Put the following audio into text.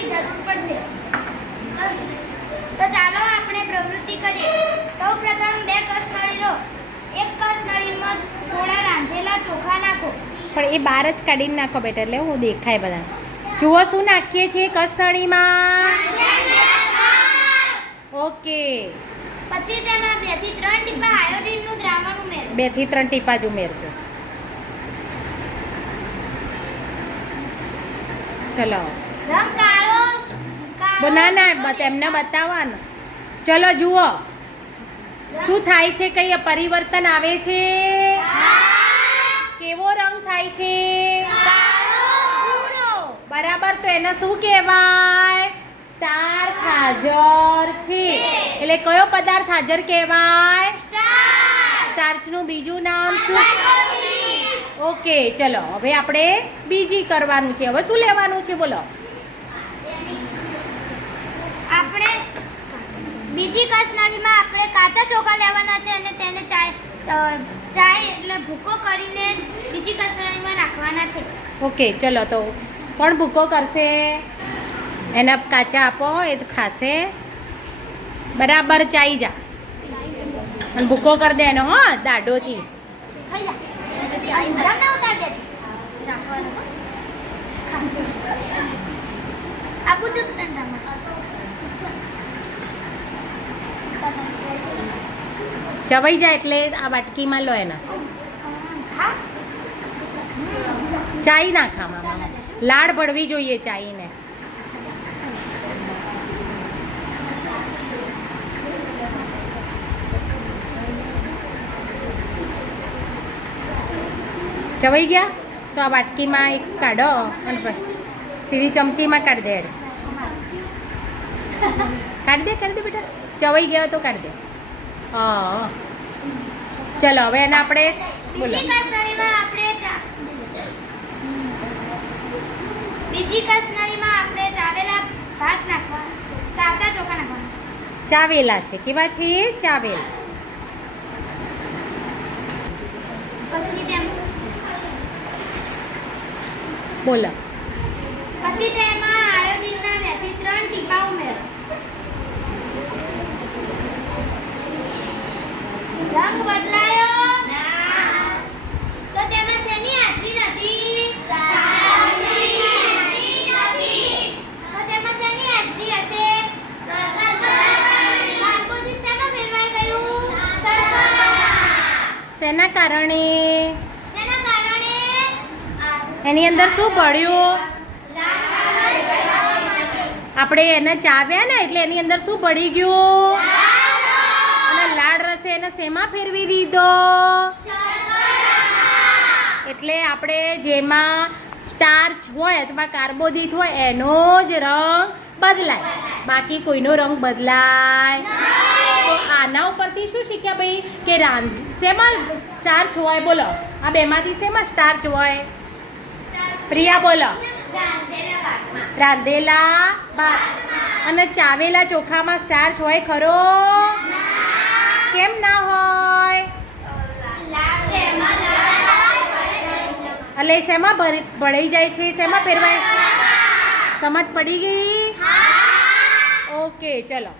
કરવાની જરૂર પડશે. તો ચાલો આપણે પ્રવૃત્તિ કરીએ. સૌપ્રથમ બે કસનળી લો. એક કસનળીમાં થોડા રાંધેલા ચોખા નાખો. પણ એ બહાર જ કાઢીને નાખો બેટા એટલે હું દેખાય બધા. જુઓ શું નાખીએ છીએ કસનળીમાં ઓકે. પછી તેમાં બેથી ત્રણ ટીપા આયોડીનનું દ્રાવણ ઉમેરો. બેથી ત્રણ ટીપા જ ઉમેરજો. ચલો. રંગ ના ના તેમને બતાવવાનું. ચલો જુઓ. શું થાય છે? કઈ પરિવર્તન આવે છે? કેવો રંગ થાય છે? બરાબર તો એને શું કહેવાય? સ્ટાર હાજર છે. એટલે કયો પદાર્થ હાજર કહેવાય? સ્ટાર્ચનું બીજું નામ શું? ઓકે ચલો હવે આપણે બીજી કરવાનું છે. હવે શું લેવાનું છે? બોલો આપણે બીજી કસનળીમાં આપણે કાચા ચોખા લેવાના છે અને તેને ચાય ચાય એટલે ભૂકો કરીને બીજી કસનળીમાં નાખવાના છે. ઓકે ચલો તો કોણ ભૂકો કરશે? એના કાચા આપો એ ખાશે. બરાબર ચાઈ જા. અને ભૂકો કરી દે. એનો હો દાઢોથી આપું દૂધ ચવાઈ જાય એટલે આ વાટકીમાં લો એના. ચાઈ નાખા મામા. લાડ ભળવી જોઈએ ચાઈને. ચવાઈ ગયા? તો આ વાટકીમાં એક કાઢો અને સીધી ચમચીમાં કાઢી દે. કાઢી દે કાઢી દે બેટા. ચવાઈ ગયો તો કાઢી દે. હા. ચલો હવે એને આપણે બોલો બીજી કસનળીમાં આપણે ચાવેલા ભાત નાખવા કાચા ચોખા નાખવાના ચાવેલા છે. કેવા છે ચાવેલા. પછી તેમ બોલો. પછી તેમાં આયોડીનના બેથી ત્રણ ટીપા ઉમેરો રંગ બદલાયો? તો તેમાં શેની હાજરી નથી? તો તેમાં શેની હાજરી હશે? કાર્બોદિત શેમાં ફેરવાઈ ગયું? શર્કરા શેના કારણે? શેના કારણે? એની અંદર શું પડ્યું? આપણે એને ચાવ્યા ને એટલે એની અંદર શું પડી ગયું? શેમાં ફેરવી દીધો? એટલે આપણે જેમાં સ્ટાર્ચ હોય અથવા કાર્બોદિત હોય, એનો જ રંગ બદલાય. બાકી કોઈનો રંગ બદલાય તો આના ઉપરથી શું શીખ્યા ભાઈ? કે રાંધ. શેમાં સ્ટાર્ચ હોય બોલો. આ બેમાંથી શેમાં સ્ટાર્ચ હોય? પ્રિયા બોલો. રાંધેલા ભાત અને ચાવેલા ચોખામાં સ્ટાર્ચ હોય ખરો? કેમ ના હોય? એટલે શેમાં ભળાઈ જાય છે? શેમાં પહેરવાય? સમજ પડી ગઈ? ઓકે ચલો.